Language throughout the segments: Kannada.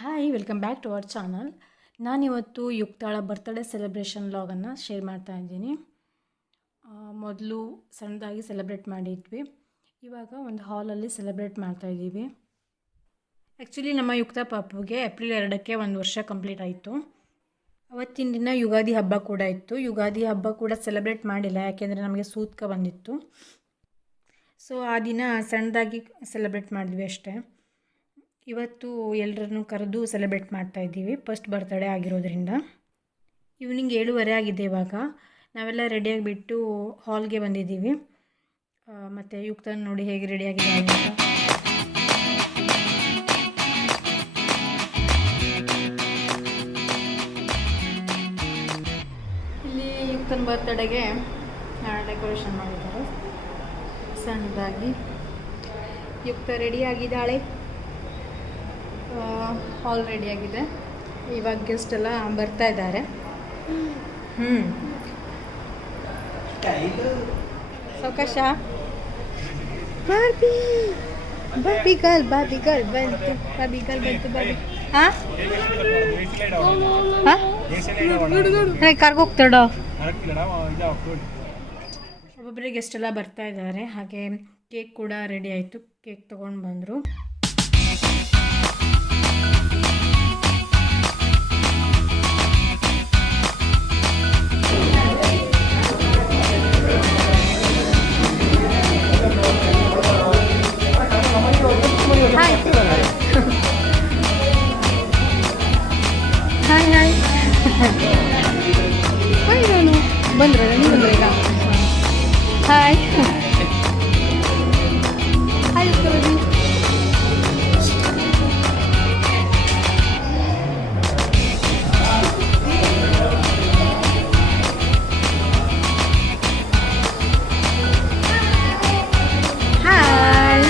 Hi welcome back to our channel. ನಾನಿವತ್ತು ಯುಕ್ತಾಳ ಬರ್ತ್ಡೇ ಸೆಲೆಬ್ರೇಷನ್ ವ್ಲಾಗನ್ನು ಶೇರ್ ಮಾಡ್ತಾ ಇದ್ದೀನಿ. ಮೊದಲು ಸಣ್ಣದಾಗಿ ಸೆಲೆಬ್ರೇಟ್ ಮಾಡಿದ್ವಿ, ಇವಾಗ ಒಂದು ಹಾಲಲ್ಲಿ ಸೆಲೆಬ್ರೇಟ್ ಮಾಡ್ತಾಯಿದ್ದೀವಿ. ಆ್ಯಕ್ಚುಲಿ ನಮ್ಮ ಯುಕ್ತ ಪಾಪುಗೆ ಏಪ್ರಿಲ್ 2ಕ್ಕೆ 1 ವರ್ಷ ಕಂಪ್ಲೀಟ್ ಆಯಿತು. ಅವತ್ತಿನ ದಿನ ಯುಗಾದಿ ಹಬ್ಬ ಕೂಡ ಇತ್ತು. ಯುಗಾದಿ ಹಬ್ಬ ಕೂಡ ಸೆಲೆಬ್ರೇಟ್ ಮಾಡಿಲ್ಲ, ಯಾಕೆಂದರೆ ನಮಗೆ ಸೂತಕ ಬಂದಿತ್ತು. ಸೊ ಆ ದಿನ ಸಣ್ಣದಾಗಿ ಸೆಲೆಬ್ರೇಟ್ ಮಾಡಿದ್ವಿ ಅಷ್ಟೇ. ಇವತ್ತು ಎಲ್ಲರನ್ನು ಕರೆದು ಸೆಲೆಬ್ರೇಟ್ ಮಾಡ್ತಾಯಿದ್ದೀವಿ, ಫಸ್ಟ್ ಬರ್ತ್ಡೇ ಆಗಿರೋದ್ರಿಂದ. ಈವ್ನಿಂಗ್ 7:30 ಆಗಿದೆ. ಇವಾಗ ನಾವೆಲ್ಲ ರೆಡಿಯಾಗಿಬಿಟ್ಟು ಹಾಲ್ಗೆ ಬಂದಿದ್ದೀವಿ. ಮತ್ತು ಯುಕ್ತನ ನೋಡಿ ಹೇಗೆ ರೆಡಿಯಾಗಿದೆ ಅಂತ. ಇಲ್ಲಿ ಯುಕ್ತನ ಬರ್ತ್ಡೇಗೆ ಡೆಕೋರೇಷನ್ ಮಾಡಿದ್ದಾರೆ ಸಣ್ಣದಾಗಿ. ಯುಕ್ತ ರೆಡಿಯಾಗಿದ್ದಾಳೆ, ಹಾಲ್ ರೆಡಿಯಾಗಿದೆ. ಇವಾಗ ಗೆಸ್ಟ್ ಎಲ್ಲ ಬರ್ತಾ ಇದ್ದಾರೆ. ಸೌಕಾಶ ಬಾರ್ಬಿ ಬಾರ್ಬಿ ಗರ್ಲ್ ಬಂತು. ಬಾರ್ಬಿ ಗರ್ಲ್ ಬಂತು. ಕರ್ಗೋಗ್ತಾಡ. ಒಬ್ಬೊಬ್ಬರೇ ಗೆಸ್ಟ್ ಎಲ್ಲ ಬರ್ತಾ ಇದ್ದಾರೆ. ಹಾಗೆ ಕೇಕ್ ಕೂಡ ರೆಡಿ ಆಯಿತು, ಕೇಕ್ ತೊಗೊಂಡು ಬಂದರು. ಹಾಯ್ ನಾನು ಬಂದ್ರಲ್ಲ, ನೀವು ಬಂದ್ರೆ ಈಗ. Hi hi Ravi. Hi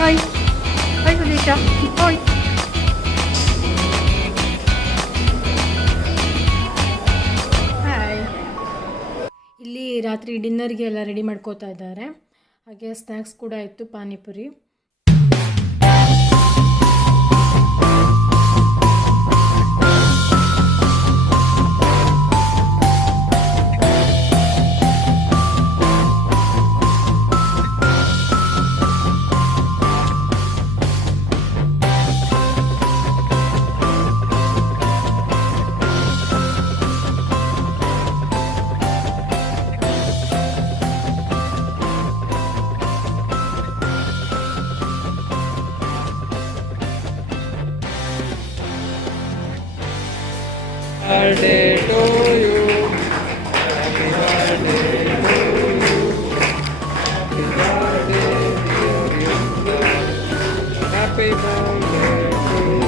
hi hi ಸುದೀಶಾ. ಹಾಯ್ ಇಲ್ಲಿ ರಾತ್ರಿ ಡಿನ್ನರ್ಗೆ ಎಲ್ಲ ರೆಡಿ ಮಾಡ್ಕೋತಾ ಇದ್ದಾರೆ. ಹಾಗೆ ಸ್ನ್ಯಾಕ್ಸ್ ಕೂಡ ಇತ್ತು, panipuri. Birthday to you. Happy birthday to you. Happy birthday to you. Happy birthday to you.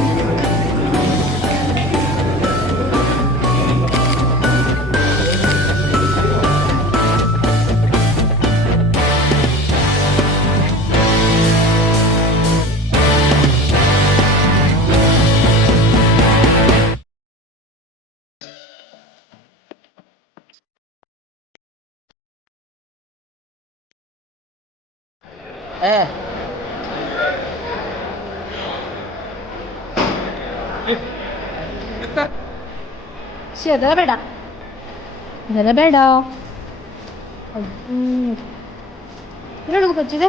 ಅದೆಲ್ಲ ಬೇಡ, ಅದೆಲ್ಲ ಬೇಡ. 2 ಬಜ್ಜಿದೆ.